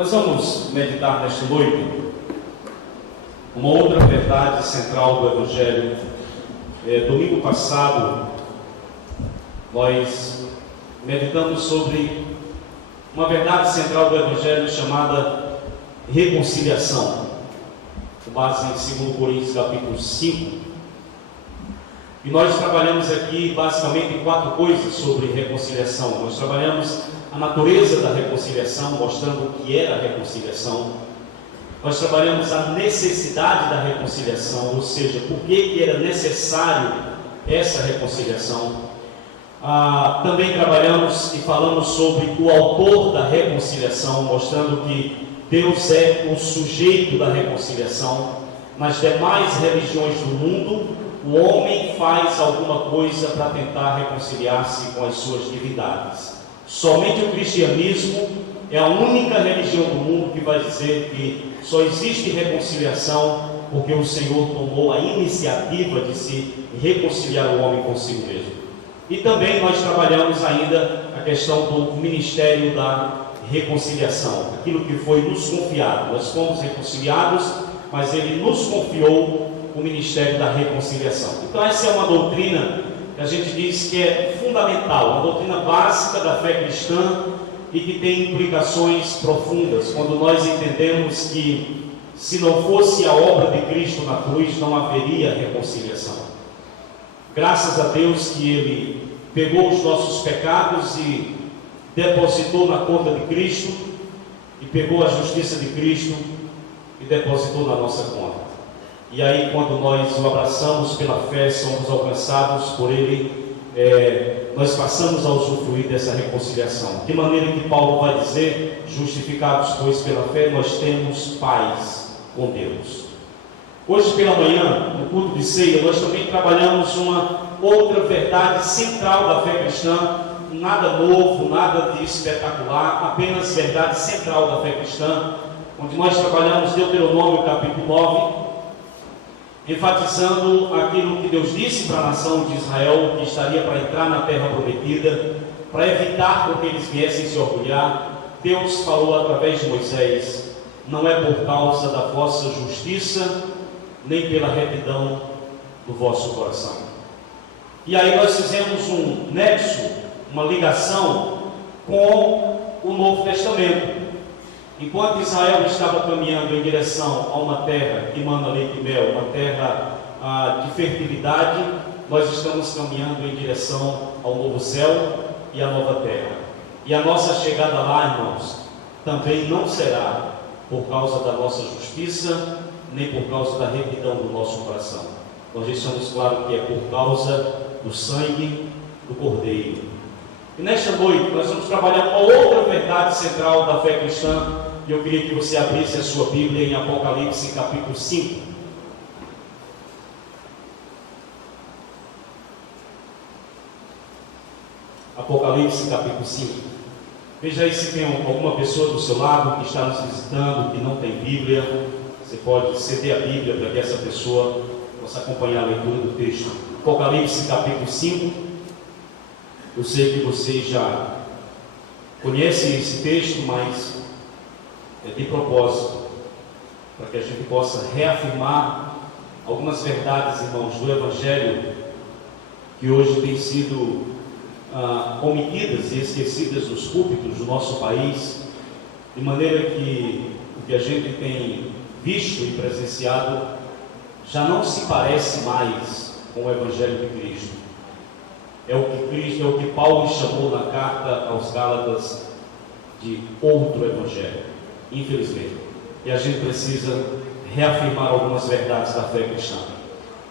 Nós vamos meditar nesta noite uma outra verdade central do Evangelho. Domingo passado, nós meditamos sobre uma verdade central do Evangelho chamada reconciliação, com base em 2 Coríntios capítulo 5. E nós trabalhamos aqui basicamente 4 coisas sobre reconciliação. Nós trabalhamos a natureza da reconciliação, mostrando o que era a reconciliação. Nós trabalhamos a necessidade da reconciliação, ou seja, por que era necessário essa reconciliação. Também trabalhamos e falamos sobre o autor da reconciliação, mostrando que Deus é o sujeito da reconciliação. Nas demais religiões do mundo, o homem faz alguma coisa para tentar reconciliar-se com as suas divindades. Somente o cristianismo é a única religião do mundo que vai dizer que só existe reconciliação porque o Senhor tomou a iniciativa de se reconciliar o homem consigo mesmo. E também nós trabalhamos ainda a questão do ministério da reconciliação, aquilo que foi nos confiado. Nós fomos reconciliados, mas Ele nos confiou o ministério da reconciliação. Então essa é uma doutrina que a gente diz que é fundamental, uma doutrina básica da fé cristã e que tem implicações profundas, quando nós entendemos que se não fosse a obra de Cristo na cruz, não haveria reconciliação. Graças a Deus que Ele pegou os nossos pecados e depositou na conta de Cristo, e pegou a justiça de Cristo e depositou na nossa conta. E aí, quando nós o abraçamos pela fé, somos alcançados por Ele, nós passamos a usufruir dessa reconciliação. De maneira que Paulo vai dizer: justificados, pois, pela fé, nós temos paz com Deus. Hoje pela manhã, no culto de ceia, nós também trabalhamos uma outra verdade central da fé cristã. Nada novo, nada de espetacular, apenas verdade central da fé cristã, onde nós trabalhamos Deuteronômio capítulo 9, enfatizando aquilo que Deus disse para a nação de Israel, que estaria para entrar na terra prometida, para evitar que eles viessem se orgulhar. Deus falou através de Moisés: não é por causa da vossa justiça, nem pela retidão do vosso coração. E aí nós fizemos um nexo, uma ligação com o Novo Testamento. Enquanto Israel estava caminhando em direção a uma terra que mana leite e mel, uma terra de fertilidade, nós estamos caminhando em direção ao novo céu e à nova terra. E a nossa chegada lá, irmãos, também não será por causa da nossa justiça, nem por causa da retidão do nosso coração. Nós deixamos claro que é por causa do sangue do Cordeiro. E nesta noite nós vamos trabalhar uma outra verdade central da fé cristã. E eu queria que você abrisse a sua Bíblia em Apocalipse capítulo 5. Apocalipse capítulo 5. Veja aí se tem alguma pessoa do seu lado que está nos visitando, que não tem Bíblia. Você pode ceder a Bíblia para que essa pessoa possa acompanhar a leitura do texto. Apocalipse capítulo 5. Eu sei que vocês já conhecem esse texto, mas é de propósito, para que a gente possa reafirmar algumas verdades, irmãos, do Evangelho, que hoje têm sido omitidas e esquecidas nos púlpitos do nosso país, de maneira que o que a gente tem visto e presenciado já não se parece mais com o Evangelho de Cristo. É o que Paulo chamou na carta aos Gálatas de outro Evangelho, infelizmente. E a gente precisa reafirmar algumas verdades da fé cristã.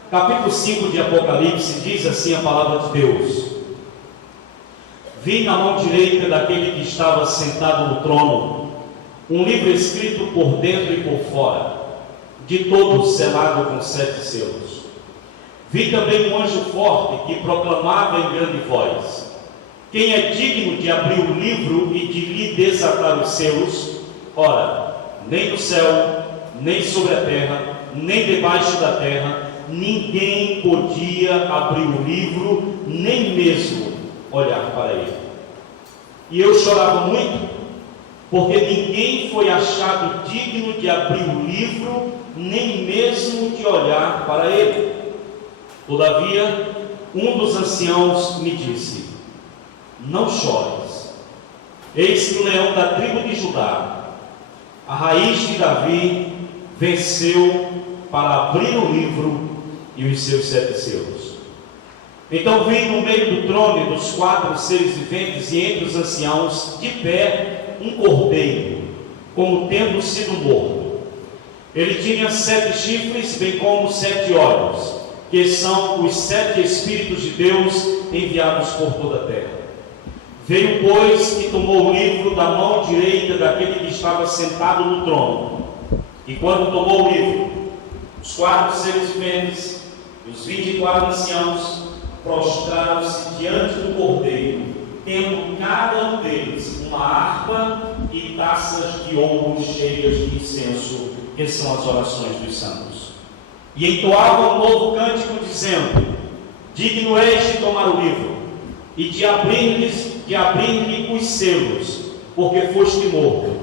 Capítulo 5 de Apocalipse diz assim a palavra de Deus: vi na mão direita daquele que estava sentado no trono um livro escrito por dentro e por fora, de todo selado com 7 selos. Vi também um anjo forte que proclamava em grande voz: quem é digno de abrir o livro e de lhe desatar os selos? Ora, nem no céu, nem sobre a terra, nem debaixo da terra, ninguém podia abrir o livro, nem mesmo olhar para ele. E eu chorava muito, porque ninguém foi achado digno de abrir o livro, nem mesmo de olhar para ele. Todavia, um dos anciãos me disse: não chores, eis que o leão da tribo de Judá, a raiz de Davi, venceu para abrir o livro e os seus 7 selos. Então vi no meio do trono e dos 4 seres viventes e entre os anciãos, de pé, um cordeiro, como tendo sido morto. Ele tinha 7 chifres, bem como 7 olhos, que são os 7 Espíritos de Deus enviados por toda a terra. Veio, pois, e tomou o livro da mão direita daquele que estava sentado no trono. E quando tomou o livro, os 4 seres viventes e os 24 anciãos prostraram-se diante do cordeiro, tendo cada um deles uma harpa e taças de ouro cheias de incenso, que são as orações dos santos. E entoavam um novo cântico, dizendo: digno és de tomar o livro e de abrir-lhe os selos, porque foste morto,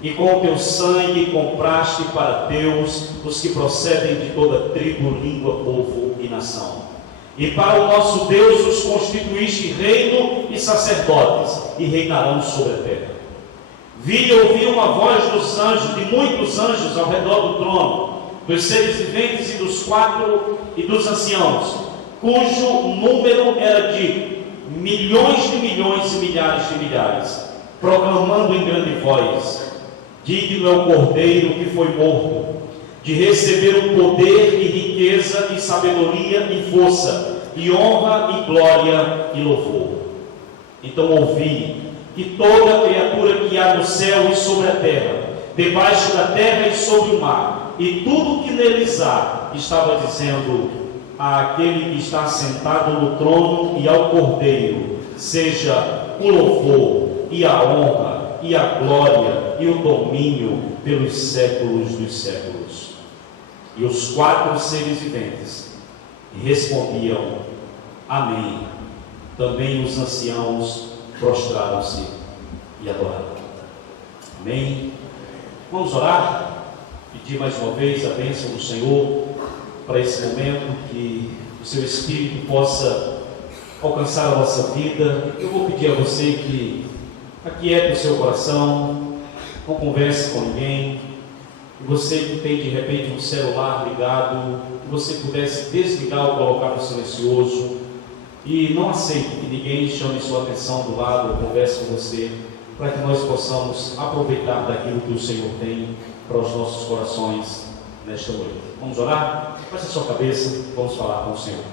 e com o teu sangue compraste para Deus os que procedem de toda tribo, língua, povo e nação. E para o nosso Deus os constituíste reino e sacerdotes, e reinarão sobre a terra. Vi e ouvi uma voz dos anjos, de muitos anjos ao redor do trono, dos seres viventes e dos 4 e dos anciãos, cujo número era de milhões de milhões e milhares de milhares, proclamando em grande voz: digno é o cordeiro que foi morto, de receber o poder e riqueza e sabedoria e força, e honra e glória e louvor. Então ouvi que toda criatura que há no céu e sobre a terra, debaixo da terra e sobre o mar, e tudo que neles há, estava dizendo àquele que está sentado no trono e ao cordeiro: seja o louvor e a honra e a glória e o domínio pelos séculos dos séculos. E os 4 seres viventes respondiam: amém. Também os anciãos prostraram-se e adoraram. Amém. Vamos orar, pedir mais uma vez a bênção do Senhor para esse momento, que o seu Espírito possa alcançar a nossa vida. Eu vou pedir a você que aquiete o seu coração, não converse com ninguém. Você que tem de repente um celular ligado, que você pudesse desligar ou colocar no silencioso, e não aceite que ninguém chame sua atenção do lado ou converse com você, para que nós possamos aproveitar daquilo que o Senhor tem para os nossos corações nesta noite. Vamos orar? Baixe a sua cabeça, vamos falar com o Senhor.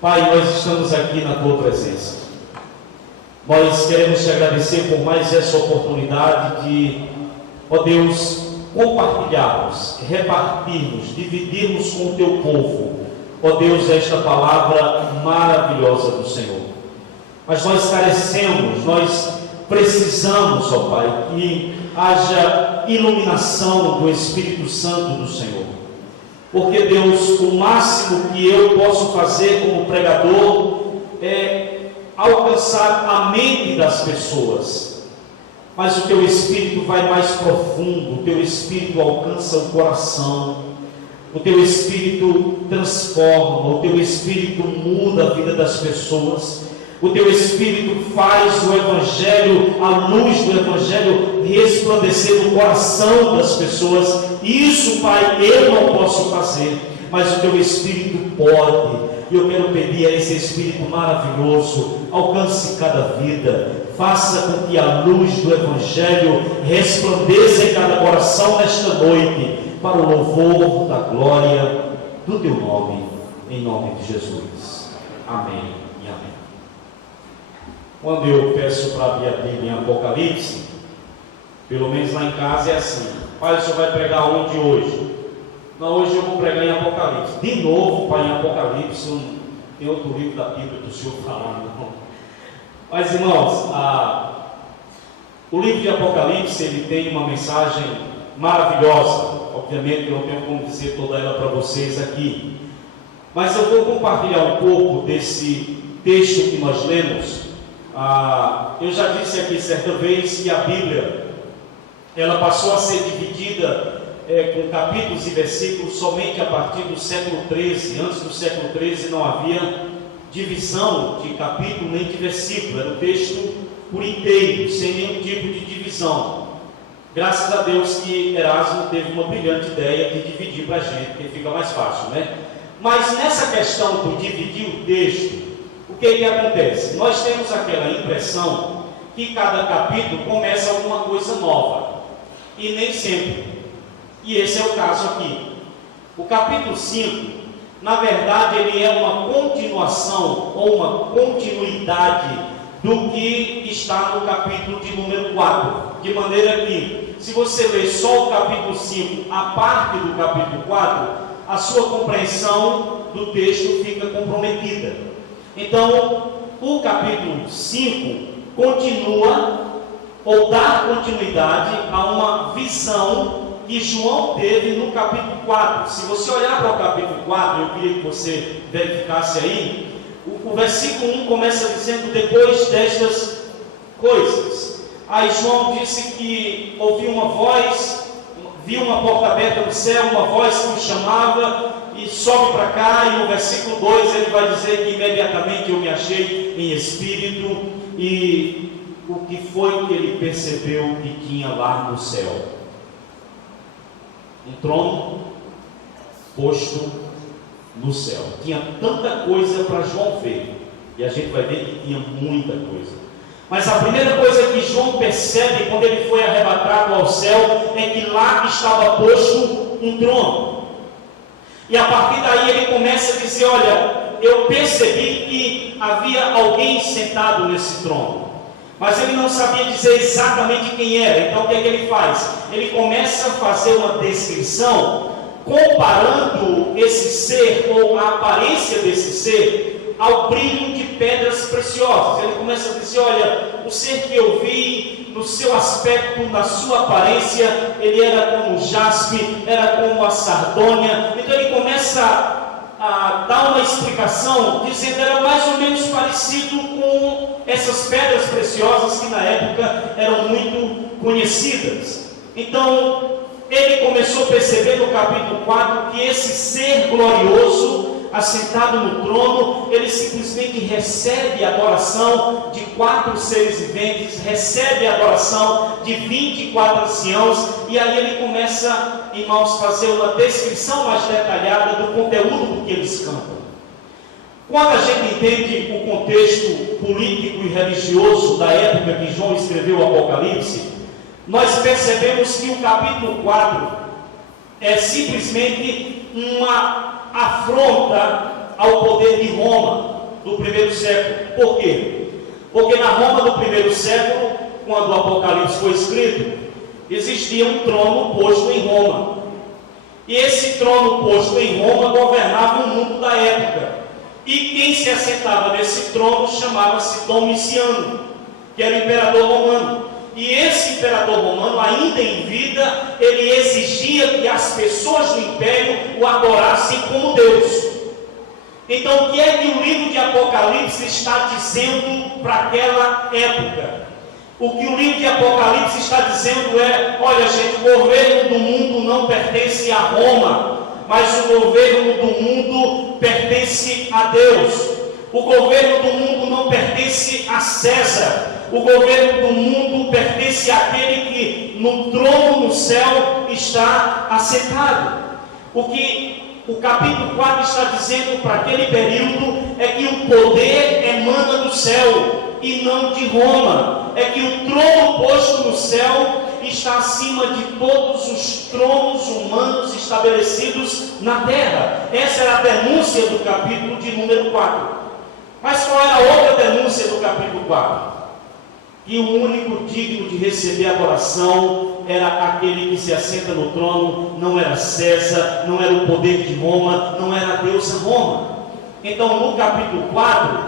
Pai, nós estamos aqui na Tua presença. Nós queremos Te agradecer por mais essa oportunidade de, ó Deus, compartilharmos, repartirmos, dividirmos com o Teu povo, ó Deus, esta palavra maravilhosa do Senhor. Mas nós carecemos, nós precisamos, ó Pai, que haja iluminação do Espírito Santo do Senhor. Porque, Deus, o máximo que eu posso fazer como pregador é alcançar a mente das pessoas. Mas o Teu Espírito vai mais profundo, o Teu Espírito alcança o coração, o Teu Espírito transforma, o Teu Espírito muda a vida das pessoas, o Teu Espírito faz o Evangelho, a luz do Evangelho resplandecer no coração das pessoas. Isso, Pai, eu não posso fazer, mas o Teu Espírito pode. E eu quero pedir a esse Espírito maravilhoso, alcance cada vida, faça com que a luz do Evangelho resplandeça em cada coração nesta noite, para o louvor da glória do Teu nome, em nome de Jesus. Amém e amém. Quando eu peço para abrir a Bíblia em Apocalipse, pelo menos lá em casa é assim: pai, o senhor vai pregar onde hoje? Não, hoje eu vou pregar em Apocalipse. De novo, pai, em Apocalipse, não tem outro livro da Bíblia do senhor falando, não. Mas, irmãos, o livro de Apocalipse, ele tem uma mensagem maravilhosa. Obviamente, eu não tenho como dizer toda ela para vocês aqui, mas eu vou compartilhar um pouco desse texto que nós lemos, Eu já disse aqui certa vez que a Bíblia, ela passou a ser dividida com capítulos e versículos somente a partir do século XIII. Antes do século XIII não havia divisão de capítulo nem de versículo, era o texto por inteiro, sem nenhum tipo de divisão. Graças a Deus que Erasmo teve uma brilhante ideia de dividir para a gente, porque fica mais fácil, né? Mas nessa questão do dividir o texto, o que acontece? Nós temos aquela impressão que cada capítulo começa alguma coisa nova, e nem sempre. E esse é o caso aqui. O capítulo 5, na verdade, ele é uma continuação ou uma continuidade do que está no capítulo de número 4. De maneira que, se você ler só o capítulo 5, a parte do capítulo 4, a sua compreensão do texto fica comprometida. Então, o capítulo 5 continua, ou dá continuidade a uma visão que João teve no capítulo 4. Se você olhar para o capítulo 4, eu queria que você verificasse aí, o versículo 1 começa dizendo: depois destas coisas. Aí João disse que ouviu uma voz, viu uma porta aberta no céu, uma voz que o chamava, e sobe para cá, e no versículo 2 ele vai dizer que imediatamente eu me achei em espírito, e o que foi que ele percebeu que tinha lá no céu? Um trono posto no céu. Tinha tanta coisa para João ver, e a gente vai ver que tinha muita coisa. Mas a primeira coisa que João percebe quando ele foi arrebatado ao céu é que lá estava posto um trono. E a partir daí ele começa a dizer: olha, eu percebi que havia alguém sentado nesse trono, mas ele não sabia dizer exatamente quem era. Então o que é que ele faz? Ele começa a fazer uma descrição comparando esse ser, ou a aparência desse ser, ao brilho de pedras preciosas. Ele começa a dizer: olha, o ser que eu vi, no seu aspecto, na sua aparência, ele era como jaspe, era como a sardônia. Então ele começa a dar uma explicação, dizendo que era mais ou menos parecido com essas pedras preciosas que na época eram muito conhecidas. Então ele começou a perceber no capítulo 4 que esse ser glorioso, assentado no trono, ele simplesmente recebe a adoração de 4 seres viventes, recebe a adoração de 24 anciãos, e aí ele começa, irmãos, a fazer uma descrição mais detalhada do conteúdo do que eles cantam. Quando a gente entende o contexto político e religioso da época que João escreveu o Apocalipse, nós percebemos que o capítulo 4 é simplesmente uma afronta ao poder de Roma do primeiro século. Por quê? Porque na Roma do primeiro século, quando o Apocalipse foi escrito, existia um trono posto em Roma, e esse trono posto em Roma governava o mundo da época, e quem se assentava nesse trono chamava-se Domiciano, que era o imperador romano. E esse imperador romano, ainda em vida, ele exigia que as pessoas do império o adorassem como Deus. Então, o que é que o livro de Apocalipse está dizendo para aquela época? O que o livro de Apocalipse está dizendo é: olha, gente, o governo do mundo não pertence a Roma, mas o governo do mundo pertence a Deus. O governo do mundo não pertence a César. O governo do mundo pertence àquele que no trono no céu está assentado. O que o capítulo 4 está dizendo para aquele período é que o poder emana do céu e não de Roma. É que o trono posto no céu está acima de todos os tronos humanos estabelecidos na terra. Essa era a denúncia do capítulo de número 4. Mas qual era a outra denúncia do capítulo 4? Que o único digno de receber adoração era aquele que se assenta no trono, não era César, não era o poder de Roma, não era a deusa Roma. Então, no capítulo 4,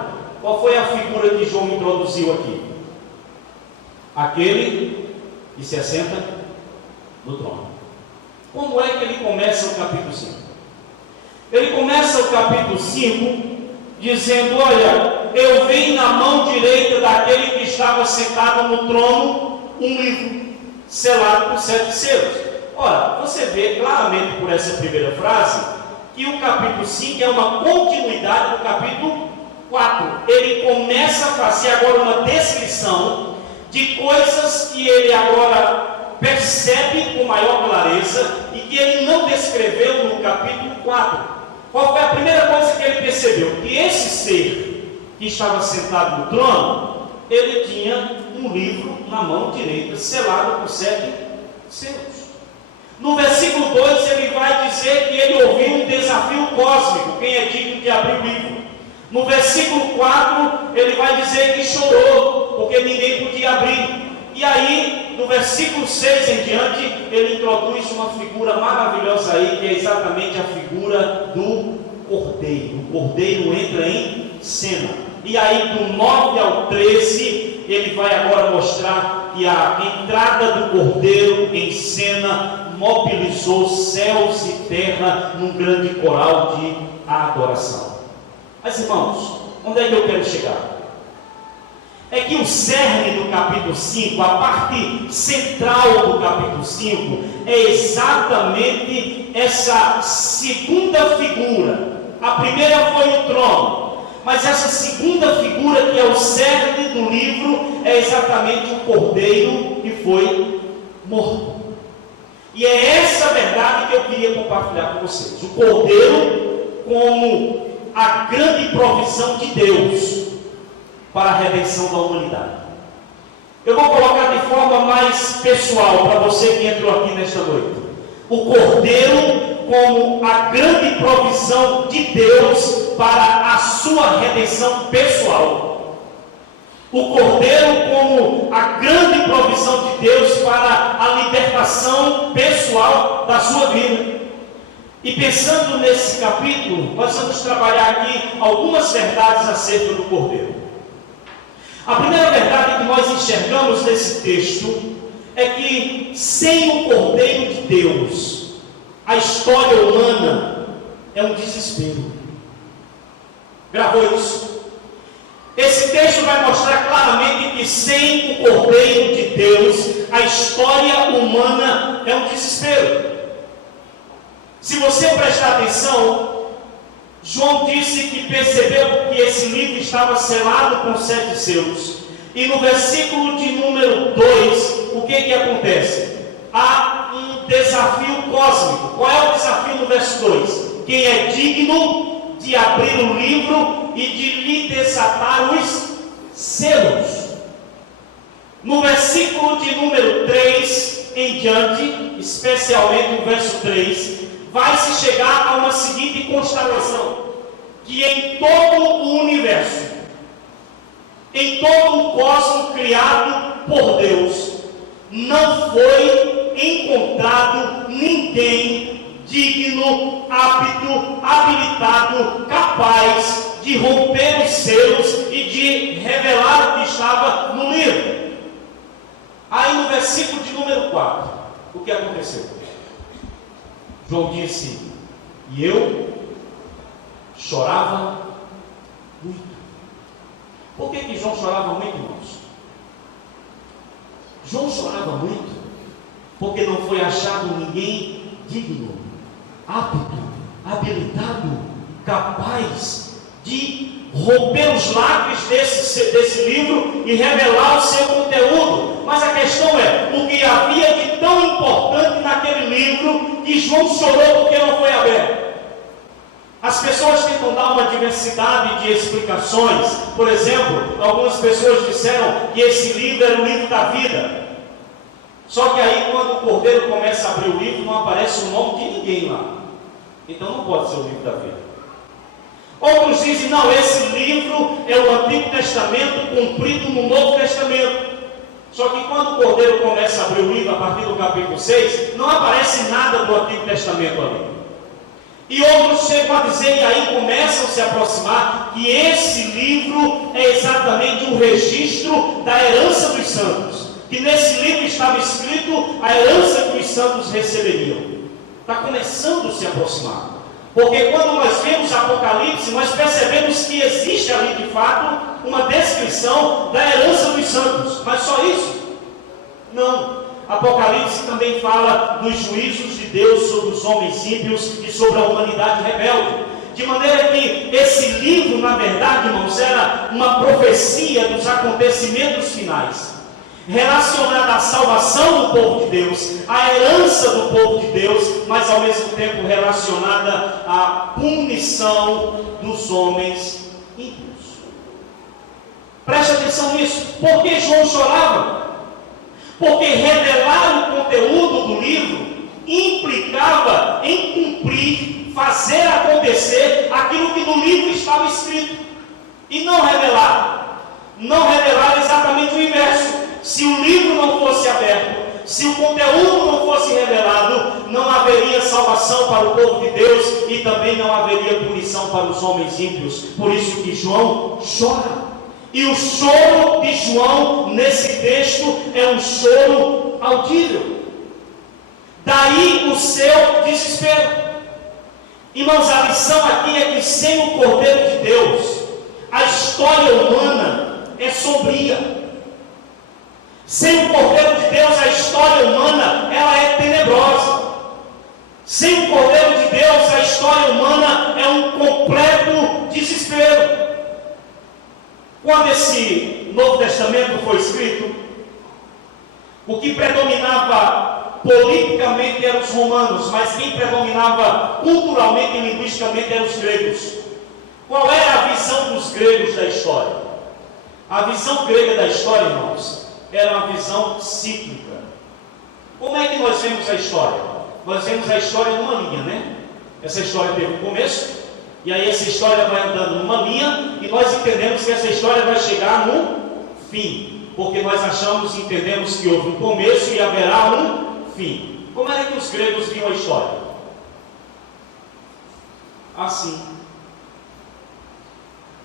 qual foi a figura que João introduziu aqui? Aquele que se assenta no trono. Como é que ele começa o capítulo 5? Ele começa o capítulo 5 dizendo: olha, eu vi na mão direita daquele que estava sentado no trono um livro selado por 7 selos. Ora, você vê claramente por essa primeira frase que o capítulo 5 é uma continuidade do capítulo 4. Ele começa a fazer agora uma descrição de coisas que ele agora percebe com maior clareza e que ele não descreveu no capítulo 4. Qual foi a primeira coisa que ele percebeu? Que esse ser que estava sentado no trono, ele tinha um livro na mão direita, selado por 7 selos. No versículo 2 ele vai dizer que ele ouviu um desafio cósmico: quem é digno de abrir o livro? No versículo 4 ele vai dizer que chorou, porque ninguém podia abrir. E aí, no versículo 6 em diante, ele introduz uma figura maravilhosa aí, que é exatamente a figura do Cordeiro. O Cordeiro entra em cena. E aí, do 9 ao 13, ele vai agora mostrar que a entrada do Cordeiro em cena mobilizou céus e terra num grande coral de adoração. Mas, irmãos, onde é que eu quero chegar? É que o cerne do capítulo 5, a parte central do capítulo 5, é exatamente essa segunda figura. A primeira foi o trono, mas essa segunda figura, que é o cerne do livro, é exatamente o Cordeiro que foi morto. E é essa verdade que eu queria compartilhar com vocês. O Cordeiro como a grande provisão de Deus para a redenção da humanidade. Eu vou colocar de forma mais pessoal para você que entrou aqui nesta noite. O Cordeiro como a grande provisão de Deus para a sua redenção pessoal. O Cordeiro como a grande provisão de Deus para a libertação pessoal da sua vida. E pensando nesse capítulo, nós vamos trabalhar aqui algumas verdades acerca do Cordeiro. A primeira verdade que nós enxergamos nesse texto é que sem o Cordeiro de Deus, a história humana é um desespero. Gravou isso? Esse texto vai mostrar claramente que sem o Cordeiro de Deus, a história humana é um desespero. Se você prestar atenção, João disse que percebeu que esse livro estava selado com 7 selos. E no versículo de número 2, o que acontece? Há um desafio cósmico. Qual é o desafio no verso 2? Quem é digno de abrir o livro e de lhe desatar os selos? No versículo de número 3 em diante, especialmente o verso 3, vai-se chegar a uma seguinte constatação: que em todo o universo, em todo o cosmos criado por Deus, não foi encontrado ninguém digno, apto, habilitado, capaz de romper os selos e de revelar o que estava no livro. Aí no versículo de número 4, o que aconteceu? João disse: e eu chorava muito. Por que João chorava muito, irmãos? João chorava muito porque não foi achado ninguém digno, apto, habilitado, capaz de romper os lacres desse livro e revelar o seu conteúdo. Mas a questão é, o que havia de tão importante naquele livro que João chorou porque não foi aberto? As pessoas tentam dar uma diversidade de explicações. Por exemplo, algumas pessoas disseram que esse livro era o livro da vida. Só que aí, quando o Cordeiro começa a abrir o livro, não aparece o nome de ninguém lá. Então não pode ser o livro da vida. Outros dizem: não, esse livro é o Antigo Testamento cumprido no Novo Testamento. Só que quando o Cordeiro começa a abrir o livro, a partir do capítulo 6, não aparece nada do Antigo Testamento ali. E outros chegam a dizer, e aí começam a se aproximar, que esse livro é exatamente um registro da herança dos santos. Que nesse livro estava escrito a herança que os santos receberiam. Está começando a se aproximar. Porque quando nós vemos Apocalipse, nós percebemos que existe ali de fato uma descrição da herança dos santos. Mas só isso? Não. Apocalipse também fala dos juízos de Deus sobre os homens ímpios e sobre a humanidade rebelde. De maneira que esse livro, na verdade, irmãos, era uma profecia dos acontecimentos finais, relacionada à salvação do povo de Deus, à herança do povo de Deus, mas ao mesmo tempo relacionada à punição dos homens ímpios. Preste atenção nisso. Por que João chorava? Porque revelar o conteúdo do livro implicava em cumprir, fazer acontecer aquilo que no livro estava escrito, e não revelar. Não revelar exatamente o inverso. Se o livro não fosse aberto, se o conteúdo não fosse revelado, não haveria salvação para o povo de Deus e também não haveria punição para os homens ímpios. Por isso que João chora. E o choro de João nesse texto é um choro audível. Daí o seu desespero. Irmãos, a lição aqui é que sem o Cordeiro de Deus, a história humana é sombria. Sem o Cordeiro de Deus, a história humana ela é tenebrosa. Sem o Cordeiro de Deus, a história humana é um completo desespero. Quando esse Novo Testamento foi escrito, o que predominava politicamente eram os romanos, mas quem predominava culturalmente e linguisticamente eram os gregos. Qual era a visão dos gregos da história? A visão grega da história, irmãos, era uma visão cíclica. Como é que nós vemos a história? Nós vemos a história numa linha, né? Essa história teve um começo, e aí essa história vai andando numa linha, e nós entendemos que essa história vai chegar no fim, porque nós achamos e entendemos que houve um começo e haverá um fim. Como era que os gregos viam a história? Assim.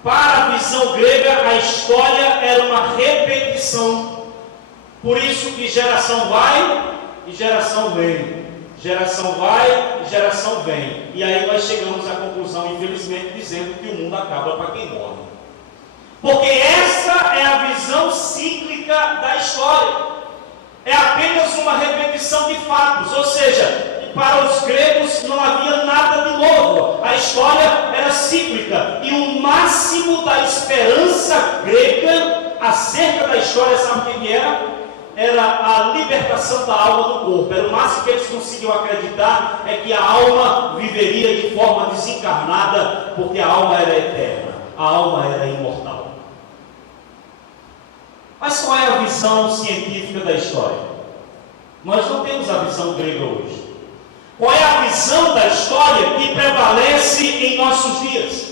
Para a visão grega, a história era uma repetição. Por isso que geração vai e geração vem. Geração vai e geração vem. E aí nós chegamos à conclusão, infelizmente, dizendo que o mundo acaba para quem morre. Porque essa é a visão cíclica da história. É apenas uma repetição de fatos. Ou seja, para os gregos não havia nada de novo. A história era cíclica. E o máximo da esperança grega acerca da história, sabe o que era? Era a libertação da alma do corpo. Era o máximo que eles conseguiam acreditar, é que a alma viveria de forma desencarnada, porque a alma era eterna, a alma era imortal. Mas qual é a visão científica da história? Nós não temos a visão grega hoje. Qual é a visão da história que prevalece em nossos dias?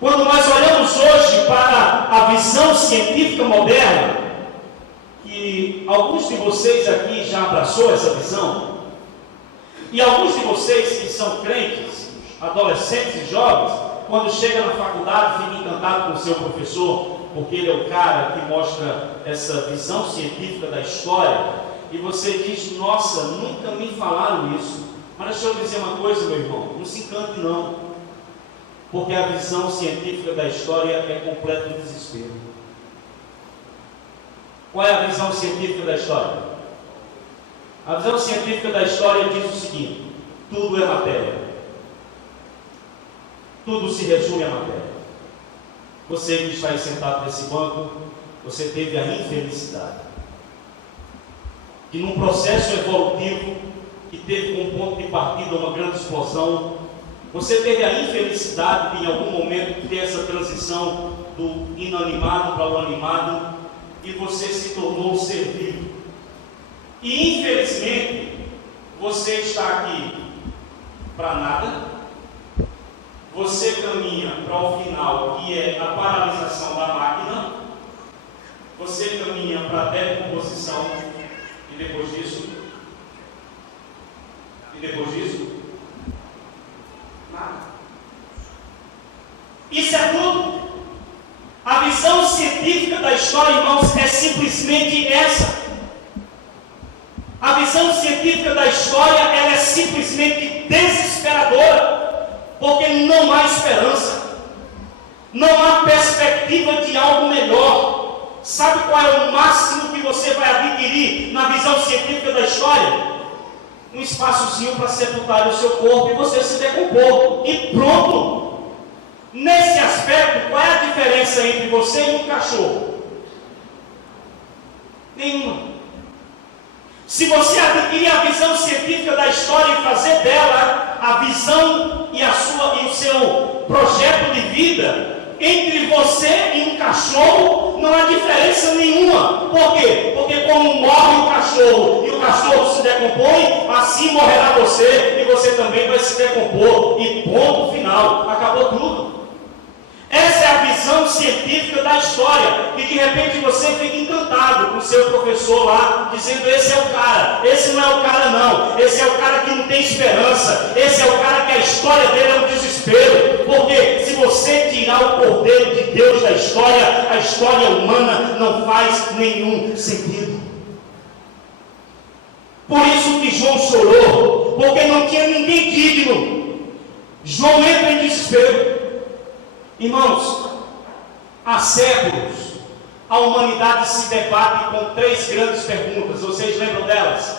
Quando nós olhamos hoje para a visão científica moderna, que alguns de vocês aqui já abraçou essa visão, e alguns de vocês que são crentes, adolescentes e jovens, quando chega na faculdade fica encantado com o seu professor, porque ele é o cara que mostra essa visão científica da história, e você diz: nossa, nunca me falaram isso. Mas deixa eu dizer uma coisa, meu irmão, não se encante não, porque a visão científica da história é completo desespero. Qual é a visão científica da história? A visão científica da história diz o seguinte: tudo é matéria. Tudo se resume à matéria. Você que está aí sentado nesse banco, você teve a infelicidade que num processo evolutivo que teve como ponto de partida uma grande explosão, você teve a infelicidade de em algum momento ter essa transição do inanimado para o animado, e você se tornou um ser vivo. E infelizmente você está aqui para nada. Você caminha para o final, que é a paralisação da máquina. Você caminha para a decomposição. E depois disso? Nada. Isso é tudo. A visão científica da história, irmãos, é simplesmente essa. A visão científica da história, ela é simplesmente desesperadora. Porque não há esperança, não há perspectiva de algo melhor. Sabe qual é o máximo que você vai adquirir na visão científica da história? Um espaçozinho para sepultar o seu corpo e você se decompor, e pronto. Nesse aspecto, qual é a diferença entre você e um cachorro? Nenhuma. Se você adquirir a visão científica da história e fazer dela a visão e o seu projeto de vida, entre você e um cachorro não há diferença nenhuma. Por quê? Porque como morre o cachorro e o cachorro se decompõe, assim morrerá você e você também vai se decompor. E ponto final. Acabou tudo. Essa é a visão científica da história. E de repente você fica encantado com o seu professor lá, dizendo: esse é o cara. Esse não é o cara não. Esse é o cara que não tem esperança. Esse é o cara que a história dele é um desespero. Porque se você tirar o Cordeiro de Deus da história, a história humana não faz nenhum sentido. Por isso que João chorou, porque não tinha ninguém digno. João entra em desespero. Irmãos, há séculos a humanidade se debate com três grandes perguntas. Vocês lembram delas?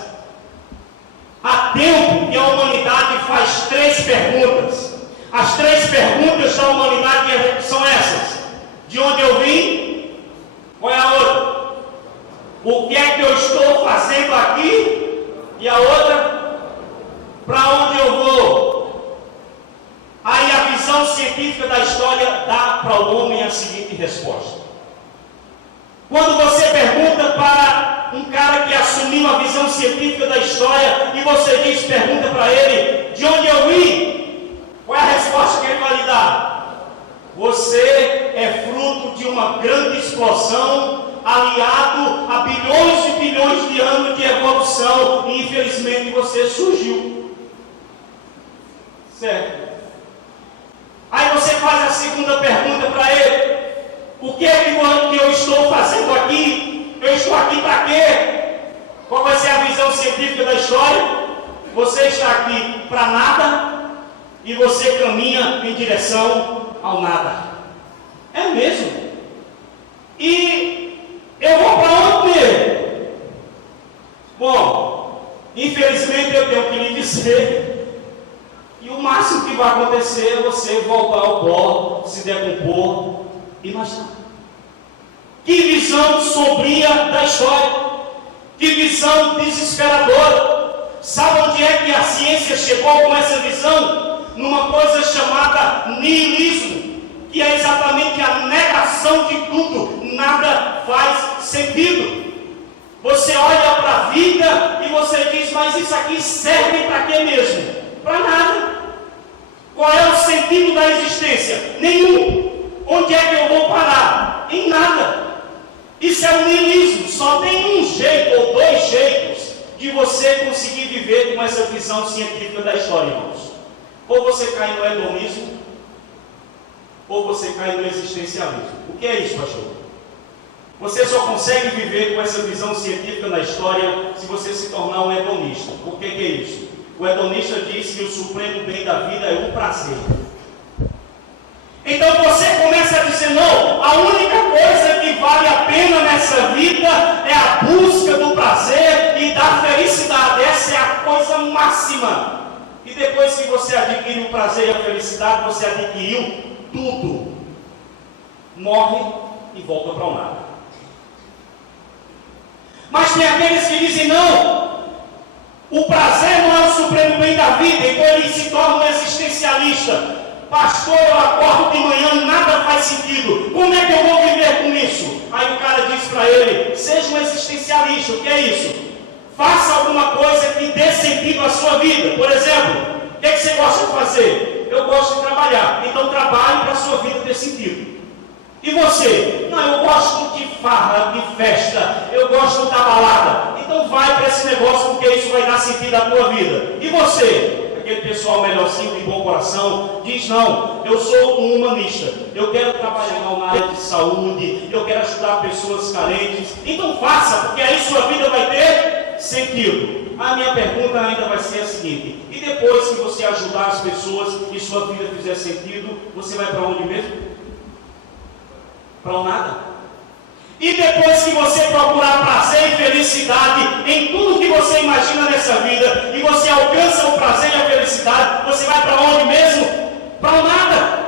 Há tempo que a humanidade faz três perguntas. As três perguntas da humanidade são essas: de onde eu vim? Qual é a outra? O que é que eu estou fazendo aqui? E a outra? Para onde eu vou? Aí a visão científica da história dá para o homem a seguinte resposta. Quando você pergunta para um cara que assumiu a visão científica da história e você pergunta para ele: de onde eu vim? Qual é a resposta que ele vai lhe dar? Você é fruto de uma grande explosão, aliado a bilhões e bilhões de anos de evolução, e infelizmente você surgiu. Certo? Aí você faz a segunda pergunta para ele: o que é que eu estou fazendo aqui? Eu estou aqui para quê? Qual vai ser a visão científica da história? Você está aqui para nada e você caminha em direção ao nada. É mesmo? E eu vou para onde mesmo? Bom, infelizmente eu tenho que lhe dizer. E o máximo que vai acontecer é você voltar ao pó, se decompor e mais nada. Que visão sombria da história. Que visão desesperadora. Sabe onde é que a ciência chegou com essa visão? Numa coisa chamada niilismo, que é exatamente a negação de tudo. Nada faz sentido. Você olha para a vida e você diz: mas isso aqui serve para quê mesmo? Para nada. Qual é o sentido da existência? Nenhum. Onde é que eu vou parar? Em nada. Isso é o niilismo. Só tem um jeito ou dois jeitos de você conseguir viver com essa visão científica da história, irmãos. Ou você cai no hedonismo, ou você cai no existencialismo. O que é isso, pastor? Você só consegue viver com essa visão científica da história se você se tornar um hedonista. Por que é isso? O hedonista diz que o supremo bem da vida é o prazer. Então você começa a dizer: não, a única coisa que vale a pena nessa vida é a busca do prazer e da felicidade. Essa é a coisa máxima. E depois que você adquire o prazer e a felicidade, você adquiriu tudo. Morre e volta para o nada. Mas tem aqueles que dizem: não, o prazer não é o supremo bem da vida. Então ele se torna um existencialista. Pastor, eu acordo de manhã, nada faz sentido. Como é que eu vou viver com isso? Aí o cara diz para ele: seja um existencialista. O que é isso? Faça alguma coisa que dê sentido à sua vida. Por exemplo, o que é que você gosta de fazer? Eu gosto de trabalhar. Então trabalhe para a sua vida ter sentido. E você? Não, eu gosto de farra, de festa, eu gosto da balada. Então vai para esse negócio, porque isso vai dar sentido à tua vida. E você? Aquele pessoal melhorzinho, de bom coração, diz: não, eu sou um humanista, eu quero trabalhar na área de saúde, eu quero ajudar pessoas carentes. Então faça, porque aí sua vida vai ter sentido. A minha pergunta ainda vai ser a seguinte: e depois que você ajudar as pessoas e sua vida fizer sentido, você vai para onde mesmo? Para o nada. E depois que você procurar prazer e felicidade em tudo que você imagina nessa vida, e você alcança o prazer e a felicidade, você vai para onde mesmo? Para o nada.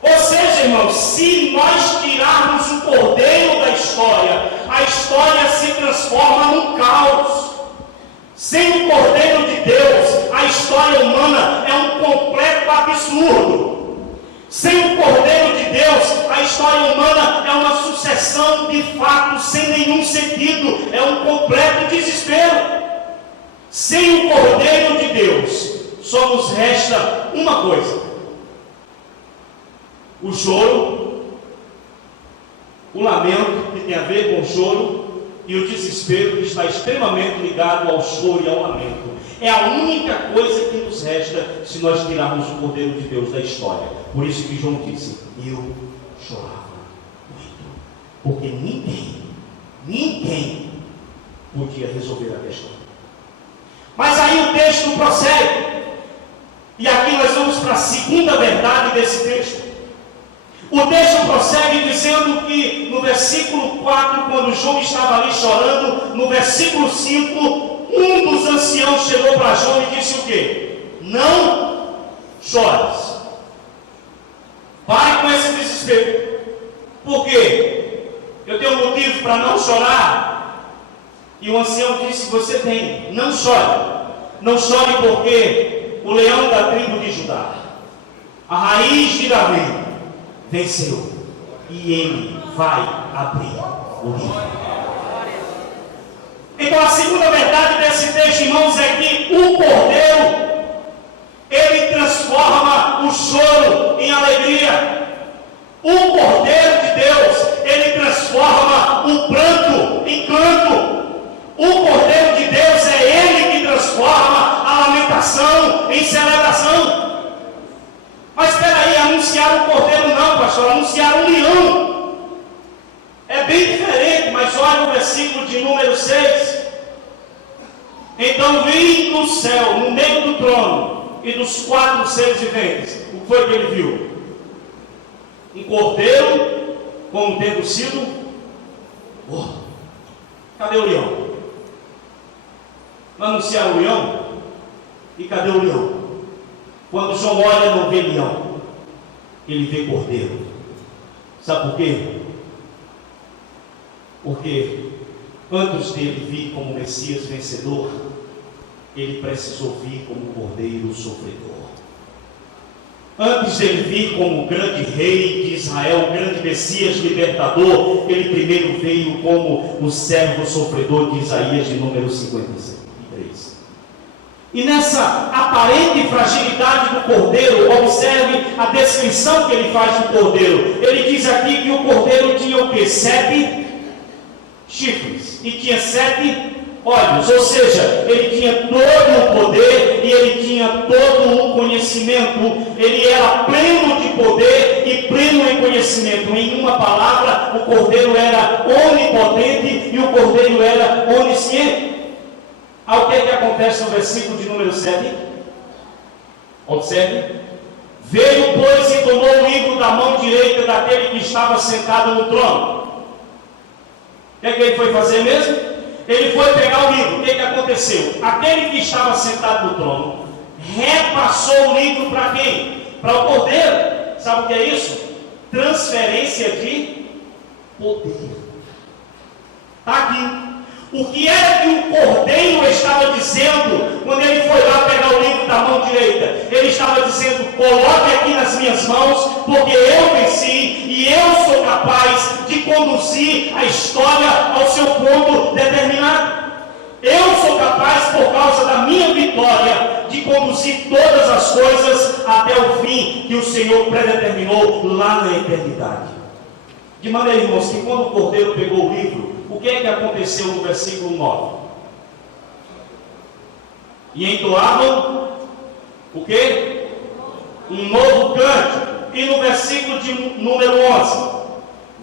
Ou seja, irmãos, se nós tirarmos o cordeiro da história, a história se transforma num caos. Sem o cordeiro de Deus, a história humana é um completo absurdo. Sem o cordeiro de Deus, a história humana é uma sucessão de fatos sem nenhum sentido, é um completo desespero. Sem o cordeiro de Deus, só nos resta uma coisa: o choro, o lamento, que tem a ver com o choro, e o desespero, que está extremamente ligado ao choro e ao lamento. É a única coisa que nos resta se nós tirarmos o cordeiro de Deus da história. Por isso que João disse: eu chorava muito, porque ninguém podia resolver a questão. Mas aí o texto prossegue, e aqui nós vamos para a segunda verdade desse texto. O texto prossegue dizendo que no versículo 4, quando João estava ali chorando, no versículo 5, um dos anciãos chegou para João e disse o quê? Não chores. Pare com esse desespero. Por quê? Eu tenho motivo para não chorar? E o ancião disse: você tem, não chore. Não chore porque o leão da tribo de Judá, a raiz de Davi, venceu, e ele vai abrir o livro. Então a segunda verdade desse texto, irmãos, é que o cordeiro, ele transforma o choro em alegria. O cordeiro de Deus, ele transforma o pranto em canto. O cordeiro de Deus é ele que transforma a lamentação em celebração. Mas espera aí, anunciar o cordeiro não, pastor, anunciar um leão. É bem diferente, mas olha o versículo de número 6. Então vi no céu, no meio do trono e dos 4 seres viventes, o que foi que ele viu? Um cordeiro, como tendo sido... cadê o leão? Anunciar o leão? E cadê o leão? Quando João olha, não vê leão, ele vê cordeiro. Sabe por quê? Porque antes dele vir como Messias vencedor, ele precisou vir como cordeiro sofredor. Antes dele vir como grande rei de Israel, grande Messias libertador, ele primeiro veio como o servo sofredor de Isaías, de número 53. E nessa aparente fragilidade do cordeiro, observe a descrição que ele faz do cordeiro. Ele diz aqui que o cordeiro tinha o quê? 7 chifres e tinha 7 olhos, ou seja, ele tinha todo o poder e ele tinha todo o conhecimento. Ele era pleno de poder e pleno em conhecimento. Em uma palavra, o cordeiro era onipotente e o cordeiro era onisciente. Ao que acontece no versículo de número 7? Observe. Veio, pois, e tomou o livro da mão direita daquele que estava sentado no trono. O que ele foi fazer mesmo? Ele foi pegar o livro. O que aconteceu? Aquele que estava sentado no trono repassou o livro para quem? Para o cordeiro. Sabe o que é isso? Transferência de poder. Está aqui. O que era que o cordeiro estava dizendo quando ele foi lá pegar o livro da mão direita? Ele estava dizendo: coloque aqui nas minhas mãos, porque eu venci e eu sou capaz de conduzir a história ao seu ponto determinado. Eu sou capaz, por causa da minha vitória, de conduzir todas as coisas até o fim que o Senhor predeterminou lá na eternidade. De maneira, irmãos, que quando o cordeiro pegou o livro, o que é que aconteceu no versículo 9? E entoavam o quê? Um novo cântico. E no versículo de número 11: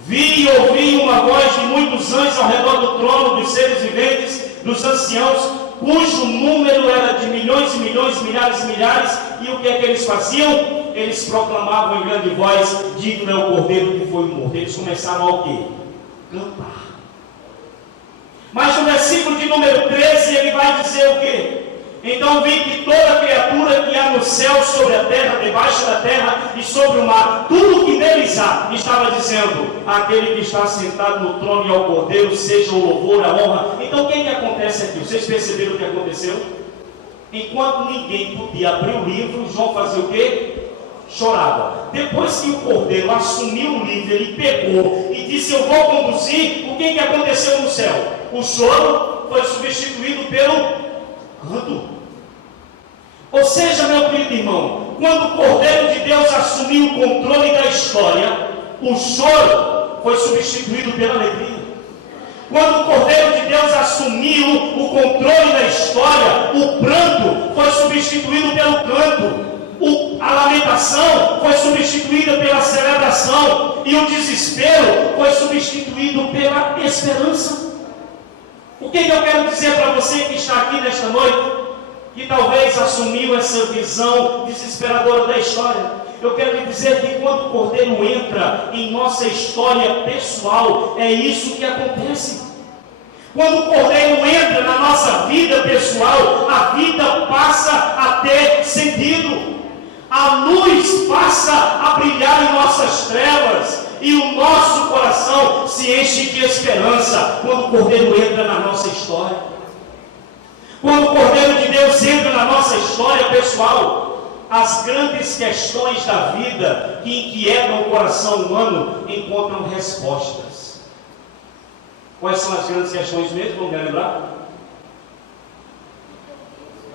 vi e ouvi uma voz de muitos anjos ao redor do trono dos seres viventes, dos anciãos, cujo número era de milhões e milhões, milhares e milhares, e o que é que eles faziam? Eles proclamavam em grande voz: digno é o Cordeiro que foi morto. Eles começaram a o quê? Cantar. Mas no versículo de número 13 ele vai dizer o quê? Então vi que toda criatura que há no céu, sobre a terra, debaixo da terra e sobre o mar, tudo que neles há, estava dizendo: aquele que está sentado no trono e ao Cordeiro, seja o louvor, a honra. Então o que acontece aqui? Vocês perceberam o que aconteceu? Enquanto ninguém podia abrir o livro, João fazia o quê? Chorava. Depois que o Cordeiro assumiu o livro, ele pegou e disse: eu vou conduzir. O que aconteceu no céu? O choro foi substituído pelo canto. Ou seja, meu querido irmão, quando o Cordeiro de Deus assumiu o controle da história, o choro foi substituído pela alegria. Quando o Cordeiro de Deus assumiu o controle da história, o pranto foi substituído pelo canto. A lamentação foi substituída pela celebração, e o desespero foi substituído pela esperança. O que eu quero dizer para você que está aqui nesta noite, que talvez assumiu essa visão desesperadora da história? Eu quero lhe dizer que quando o Cordeiro entra em nossa história pessoal, é isso que acontece. Quando o Cordeiro entra na nossa vida pessoal, a vida passa a ter sentido. A luz passa a brilhar em nossas trevas, e o nosso coração se enche de esperança quando o Cordeiro entra na nossa história. Quando o Cordeiro de Deus entra na nossa história pessoal, as grandes questões da vida que inquietam o coração humano encontram respostas. Quais são as grandes questões mesmo? Vamos lembrar?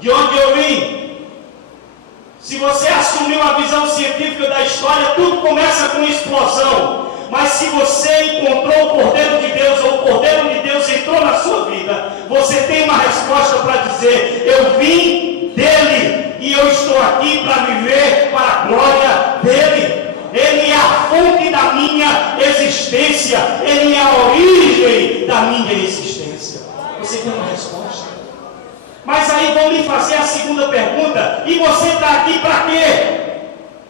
De onde eu vim? Se você assumiu a visão científica da história, tudo começa com explosão. Mas se você encontrou o Cordeiro de Deus, ou o Cordeiro de Deus entrou na sua vida, você tem uma resposta para dizer: eu vim dele, e eu estou aqui para viver para a glória dele. Ele é a fonte da minha existência, ele é a origem da minha existência. Você tem uma resposta. Mas aí vão lhe fazer a segunda pergunta: e você está aqui para quê?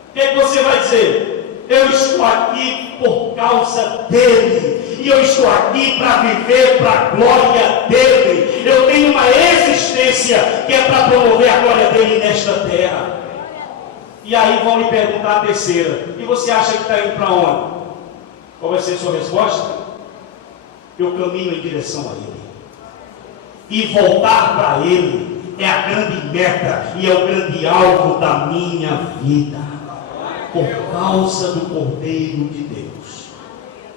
O que você vai dizer? Eu estou aqui por causa dele, e eu estou aqui para viver para a glória dele. Eu tenho uma existência que é para promover a glória dele nesta terra. E aí vão lhe perguntar a terceira: e você acha que está indo para onde? Qual vai ser a sua resposta? Eu caminho em direção a ele. E voltar para ele é a grande meta e é o grande alvo da minha vida. Por causa do Cordeiro de Deus,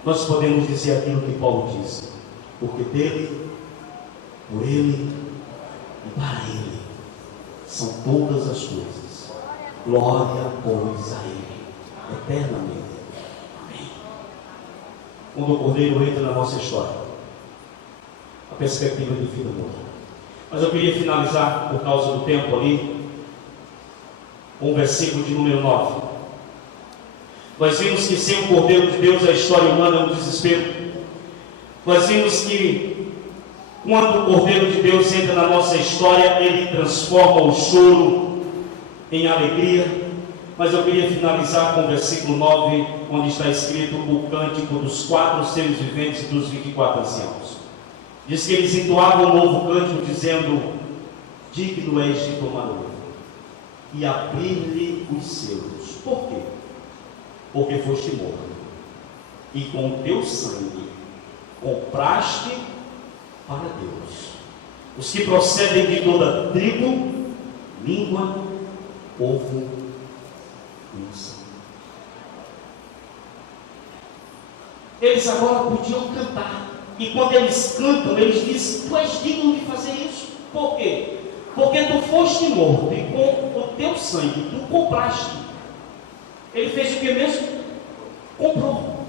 nós podemos dizer aquilo que Paulo disse: porque dele, por ele e para ele são todas as coisas. Glória, pois, a ele eternamente. Amém. Quando o Cordeiro entra na nossa história, a perspectiva de vida muda. Mas eu queria finalizar, por causa do tempo ali, com o versículo de número 9. Nós vimos que sem o Cordeiro de Deus a história humana é um desespero. Nós vimos que quando o Cordeiro de Deus entra na nossa história, ele transforma o choro em alegria. Mas eu queria finalizar com o versículo 9, onde está escrito o cântico dos 4 seres viventes e dos 24 anciãos. Diz que eles entoavam um novo cântico, dizendo: digno és de tomar o livro e abrir-lhe os selos. Por quê? Porque foste morto, e com o teu sangue compraste para Deus os que procedem de toda tribo, língua, povo e nação. Eles agora podiam cantar. E quando eles cantam, eles dizem: tu és digno de fazer isso. Por quê? Porque tu foste morto, e com o teu sangue tu compraste. Ele fez o que mesmo? Comprou.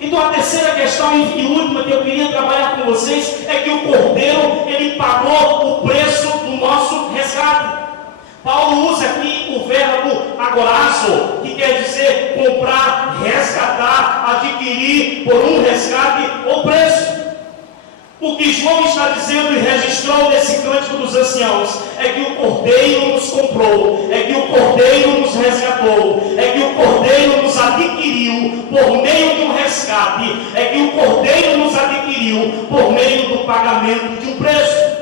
Então a terceira questão e última que eu queria trabalhar com vocês é que o Cordeiro, ele pagou o preço do nosso resgate. Paulo usa aqui o verbo agorazo, que quer dizer comprar, resgatar, adquirir por um resgate ou preço. O que João está dizendo e registrou nesse cântico dos anciãos é que o Cordeiro nos comprou, é que o Cordeiro nos resgatou, é que o Cordeiro nos adquiriu por meio de um resgate, é que o Cordeiro nos adquiriu por meio do pagamento de um preço.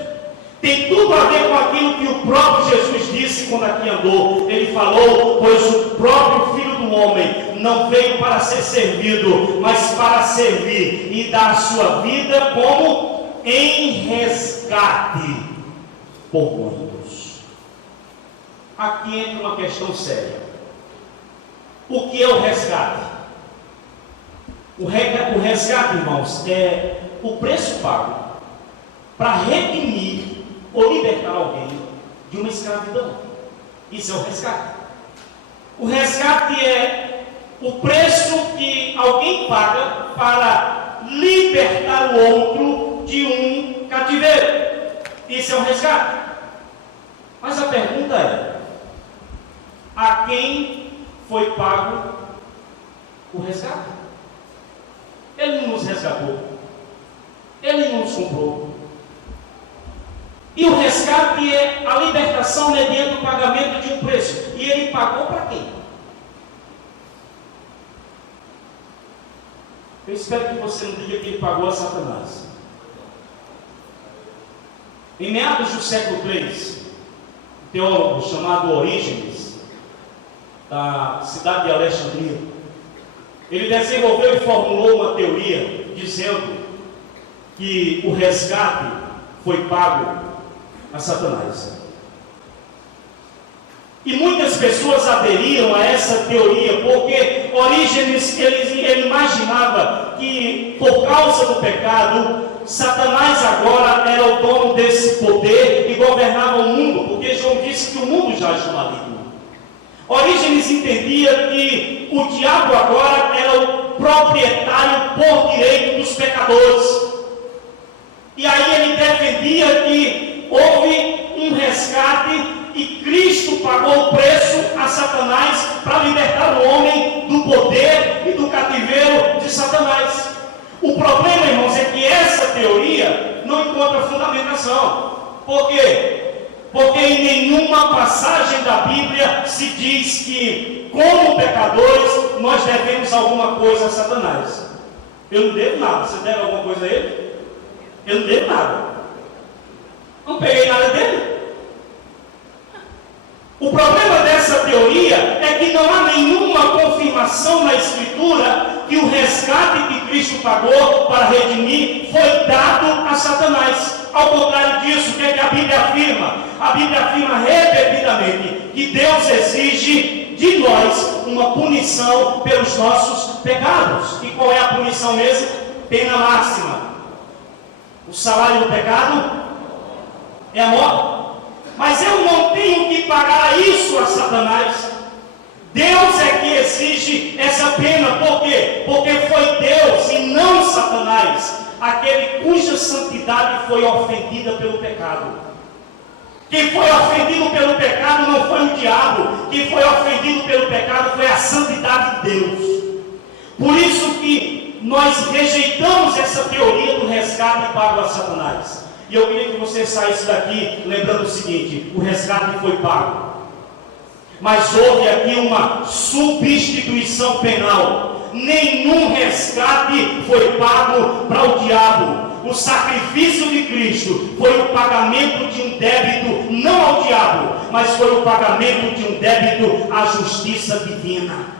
Tem tudo a ver com aquilo que o próprio Jesus disse quando aqui andou. Ele falou: pois o próprio Filho do Homem não veio para ser servido, mas para servir e dar a sua vida como em resgate por muitos. Aqui entra uma questão séria. O que é o resgate? O resgate, irmãos, é o preço pago para redimir ou libertar alguém de uma escravidão. Isso é o resgate. O resgate é o preço que alguém paga para libertar o outro de um cativeiro. Isso é o resgate. Mas a pergunta é: a quem foi pago o resgate? Ele não nos resgatou, ele não nos comprou. E o resgate é a libertação mediante o pagamento de um preço. E ele pagou para quem? Eu espero que você não diga que ele pagou a Satanás. Em meados do século III, um teólogo chamado Orígenes, da cidade de Alexandria, ele desenvolveu e formulou uma teoria dizendo que o resgate foi pago a Satanás. E muitas pessoas aderiram a essa teoria, porque Orígenes ele imaginava que, por causa do pecado, Satanás agora era o dono desse poder e governava o mundo, porque João disse que o mundo já é maligno. Orígenes entendia que o diabo agora era o proprietário por direito dos pecadores. E aí ele defendia que houve um resgate e Cristo pagou o preço a Satanás para libertar o homem do poder e do cativeiro de Satanás. O problema, irmãos, é que essa teoria não encontra fundamentação. Por quê? Porque em nenhuma passagem da Bíblia se diz que, como pecadores, nós devemos alguma coisa a Satanás. Eu não devo nada. Você deve alguma coisa a ele? Eu não devo nada. Não peguei nada dele. O problema dessa teoria é que não há nenhuma confirmação na Escritura que o resgate que Cristo pagou para redimir foi dado a Satanás. Ao contrário disso, o que é que a Bíblia afirma? A Bíblia afirma repetidamente que Deus exige de nós uma punição pelos nossos pecados. E qual é a punição mesmo? Pena máxima. O salário do pecado é a morte. Mas eu não tenho que pagar isso a Satanás. Deus é que exige essa pena. Por quê? Porque foi Deus e não Satanás aquele cuja santidade foi ofendida pelo pecado. Quem foi ofendido pelo pecado não foi o diabo. Quem foi ofendido pelo pecado foi a santidade de Deus. Por isso que nós rejeitamos essa teoria do resgate pago a Satanás. E eu queria que você saísse daqui lembrando o seguinte: o resgate foi pago, mas houve aqui uma substituição penal. Nenhum resgate foi pago para o diabo. O sacrifício de Cristo foi o pagamento de um débito, não ao diabo, mas foi o pagamento de um débito à justiça divina.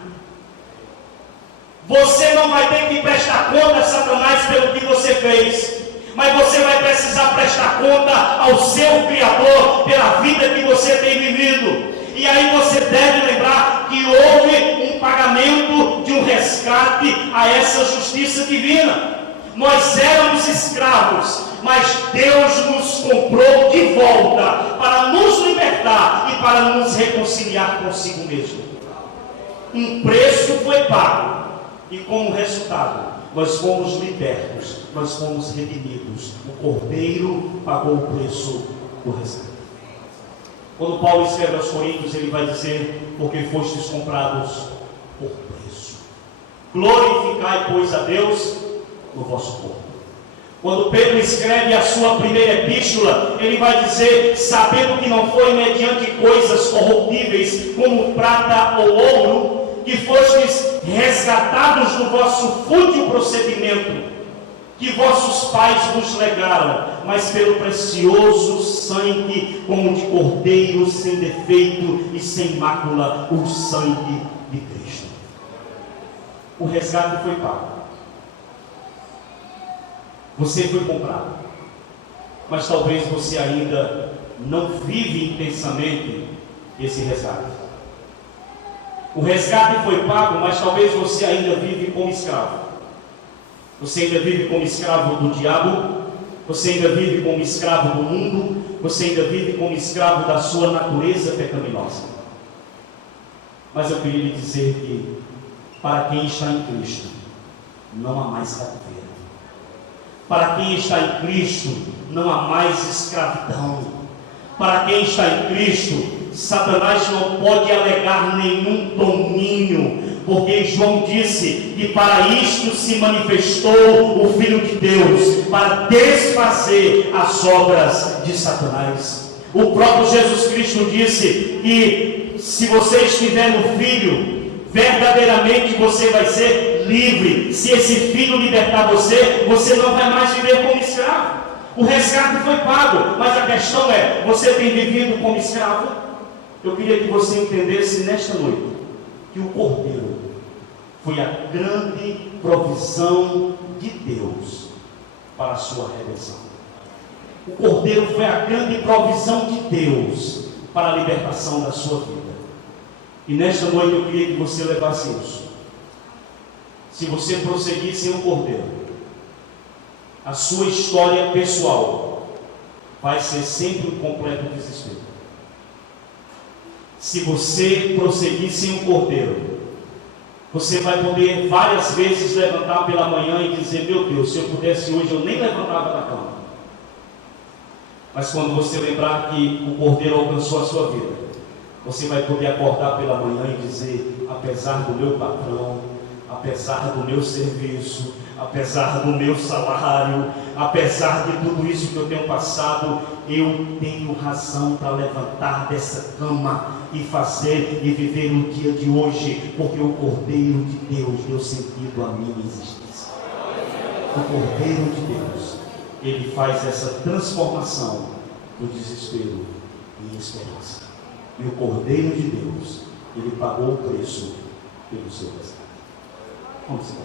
Você não vai ter que prestar conta a Satanás pelo que você fez, mas você vai precisar prestar conta ao seu Criador pela vida que você tem vivido. E aí você deve lembrar que houve um pagamento de um resgate a essa justiça divina. Nós éramos escravos, mas Deus nos comprou de volta para nos libertar e para nos reconciliar consigo mesmo. Um preço foi pago e como resultado nós fomos libertos, nós fomos redimidos. O Cordeiro pagou o preço do resgate. Quando Paulo escreve aos Coríntios, ele vai dizer: porque fostes comprados por preço. Glorificai, pois, a Deus no vosso corpo. Quando Pedro escreve a sua primeira epístola, ele vai dizer: sabendo que não foi mediante coisas corruptíveis, como prata ou ouro, que fostes resgatados do vosso fútil procedimento, que vossos pais vos legaram, mas pelo precioso sangue, como de cordeiro, sem defeito e sem mácula, o sangue de Cristo. O resgate foi pago. Você foi comprado, mas talvez você ainda não vive intensamente esse resgate. O resgate foi pago, mas talvez você ainda vive como escravo. Você ainda vive como escravo do diabo, você ainda vive como escravo do mundo, você ainda vive como escravo da sua natureza pecaminosa. Mas eu queria lhe dizer que, para quem está em Cristo, não há mais cativeiro. Para quem está em Cristo, não há mais escravidão. Para quem está em Cristo, Satanás não pode alegar nenhum domínio, porque João disse que para isto se manifestou o Filho de Deus, para desfazer as obras de Satanás. O próprio Jesus Cristo disse que se você estiver no Filho, verdadeiramente você vai ser livre. Se esse Filho libertar você, você não vai mais viver como escravo. O resgate foi pago, mas a questão é: você tem vivido como escravo? Eu queria que você entendesse nesta noite que o Cordeiro foi a grande provisão de Deus para a sua redenção. O Cordeiro foi a grande provisão de Deus para a libertação da sua vida. E nesta noite eu queria que você levasse isso. Se você prosseguir sem o Cordeiro, a sua história pessoal vai ser sempre um completo desespero. Se você prosseguir sem o Cordeiro, você vai poder várias vezes levantar pela manhã e dizer: meu Deus, se eu pudesse hoje eu nem levantava da cama. Mas quando você lembrar que o Cordeiro alcançou a sua vida, você vai poder acordar pela manhã e dizer: apesar do meu patrão, apesar do meu serviço, apesar do meu salário, apesar de tudo isso que eu tenho passado, eu tenho razão para levantar dessa cama e fazer e viver o dia de hoje, porque o Cordeiro de Deus deu sentido à minha existência. O Cordeiro de Deus, ele faz essa transformação do desespero em esperança. E o Cordeiro de Deus, ele pagou o preço pelo seu resgate. Vamos lá.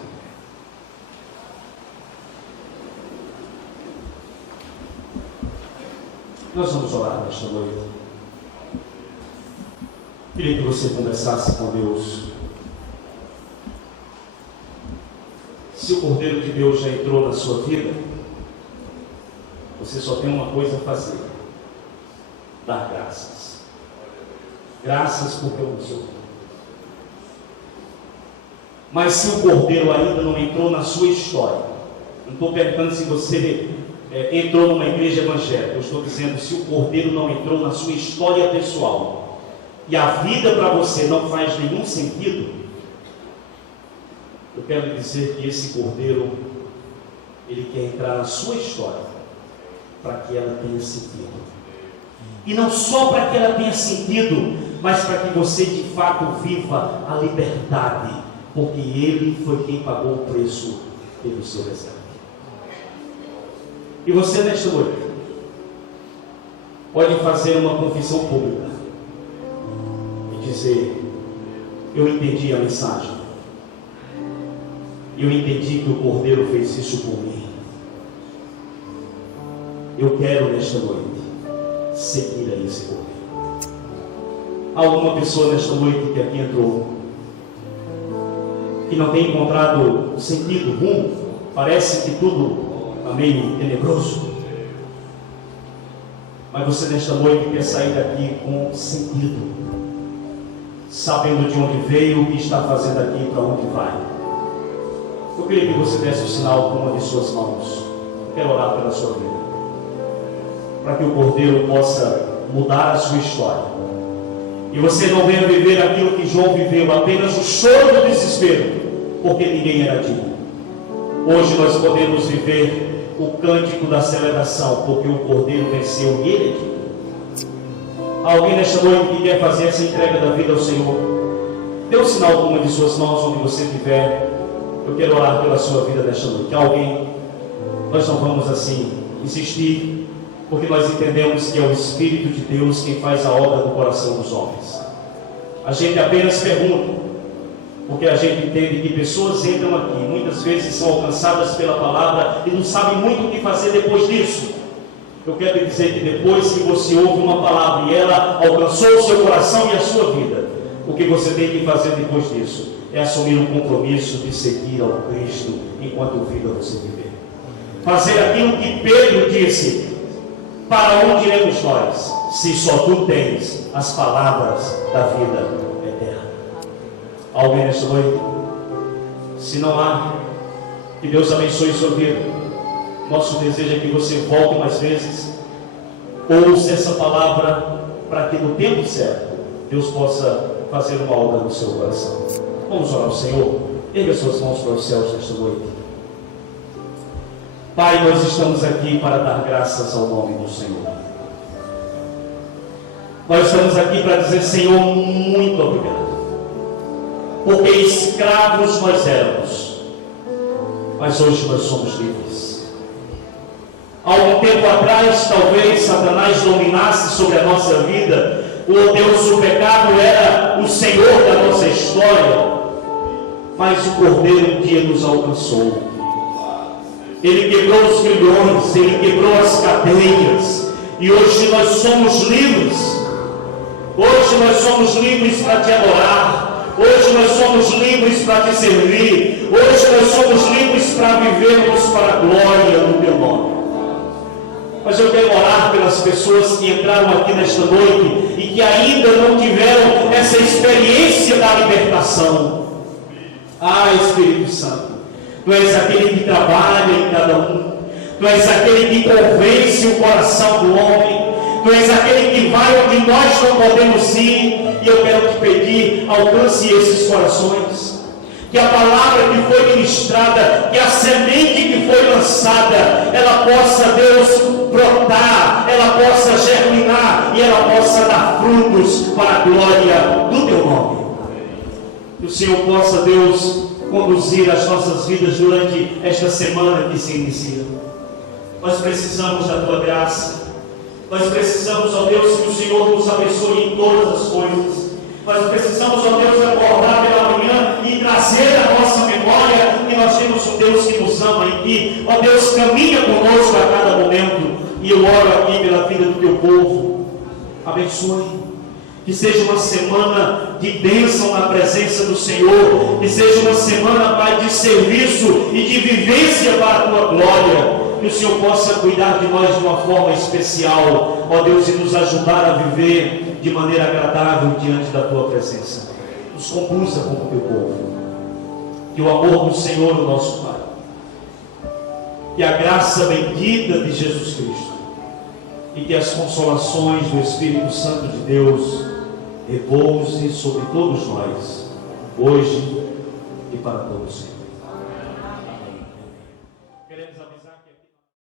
Nós vamos orar nesta noite. Queria que você conversasse com Deus. Se o Cordeiro de Deus já entrou na sua vida, você só tem uma coisa a fazer: dar graças. Graças porque eu sou. Mas se o Cordeiro ainda não entrou na sua história, não estou perguntando se você entrou numa igreja evangélica, eu estou dizendo: se o Cordeiro não entrou na sua história pessoal e a vida para você não faz nenhum sentido, eu quero lhe dizer que esse Cordeiro, ele quer entrar na sua história para que ela tenha sentido. E não só para que ela tenha sentido, mas para que você de fato viva a liberdade, porque Ele foi quem pagou o preço pelo seu resgate. E você nesta noite pode fazer uma confissão pública e dizer: eu entendi a mensagem, eu entendi que o Cordeiro fez isso por mim. Eu quero nesta noite seguir a esse Cordeiro. Há alguma pessoa nesta noite que aqui entrou que não tem encontrado sentido, rumo? Parece que tudo está meio tenebroso. Mas você nesta noite quer sair daqui com sentido, sabendo de onde veio, o que está fazendo aqui e para onde vai. Eu queria que você desse o sinal com uma de suas mãos. Eu quero orar pela sua vida, para que o Cordeiro possa mudar a sua história e você não venha viver aquilo que João viveu, apenas o choro do desespero, porque ninguém era digno. Hoje nós podemos viver o cântico da celebração, porque o Cordeiro venceu e ele é digno. Alguém nesta noite que quer fazer essa entrega da vida ao Senhor, dê um sinal com uma de suas mãos onde você estiver. Eu quero orar pela sua vida nesta noite. Alguém, nós não vamos assim insistir, porque nós entendemos que é o Espírito de Deus quem faz a obra no coração dos homens. A gente apenas pergunta, porque a gente entende que pessoas entram aqui, muitas vezes são alcançadas pela palavra e não sabem muito o que fazer depois disso. Eu quero lhe dizer que depois que você ouve uma palavra e ela alcançou o seu coração e a sua vida, o que você tem que fazer depois disso é assumir o compromisso de seguir ao Cristo enquanto vida você viver. Fazer aquilo que Pedro disse: para onde iremos nós, se só tu tens as palavras da vida eterna? Alguém nesta noite? Se não há, que Deus abençoe sua vida. Nosso desejo é que você volte mais vezes, ouça essa palavra, para que no tempo certo Deus possa fazer uma obra no seu coração. Vamos orar ao Senhor. Erga suas mãos para os céus nesta noite. Pai, nós estamos aqui para dar graças ao nome do Senhor. Nós estamos aqui para dizer: Senhor, muito obrigado, porque escravos nós éramos, mas hoje nós somos livres. Há algum tempo atrás, talvez Satanás dominasse sobre a nossa vida. O Deus, o pecado era o Senhor da nossa história, mas o Cordeiro um dia nos alcançou. Ele quebrou os grilhões, ele quebrou as cadeias, e hoje nós somos livres. Hoje nós somos livres para te adorar. Hoje nós somos livres para te servir. Hoje nós somos livres para vivermos para a glória do teu nome. Mas eu quero orar pelas pessoas que entraram aqui nesta noite e que ainda não tiveram essa experiência da libertação. Ah, Espírito Santo, Tu és aquele que trabalha em cada um. Tu és aquele que convence o coração do homem. Tu és aquele que vai onde nós não podemos ir. E eu quero te pedir: alcance esses corações. Que a palavra que foi ministrada, que a semente que foi lançada, ela possa, Deus, brotar, ela possa germinar e ela possa dar frutos para a glória do teu nome. Que o Senhor possa, Deus, conduzir as nossas vidas durante esta semana que se inicia. Nós precisamos da tua graça. Nós precisamos, ó Deus, que o Senhor nos abençoe em todas as coisas. Nós precisamos, ó Deus, acordar pela manhã e trazer à nossa memória que nós temos um Deus que nos ama e que, ó Deus, caminha conosco a cada momento. E eu oro aqui pela vida do teu povo. Abençoe. Que seja uma semana de bênção na presença do Senhor. Que seja uma semana, Pai, de serviço e de vivência para a tua glória. Que o Senhor possa cuidar de nós de uma forma especial, ó Deus, e nos ajudar a viver de maneira agradável diante da tua presença. Nos conduza como teu povo. Que o amor do Senhor, o nosso Pai, que a graça bendita de Jesus Cristo e que as consolações do Espírito Santo de Deus repouse sobre todos nós, hoje e para todos sempre.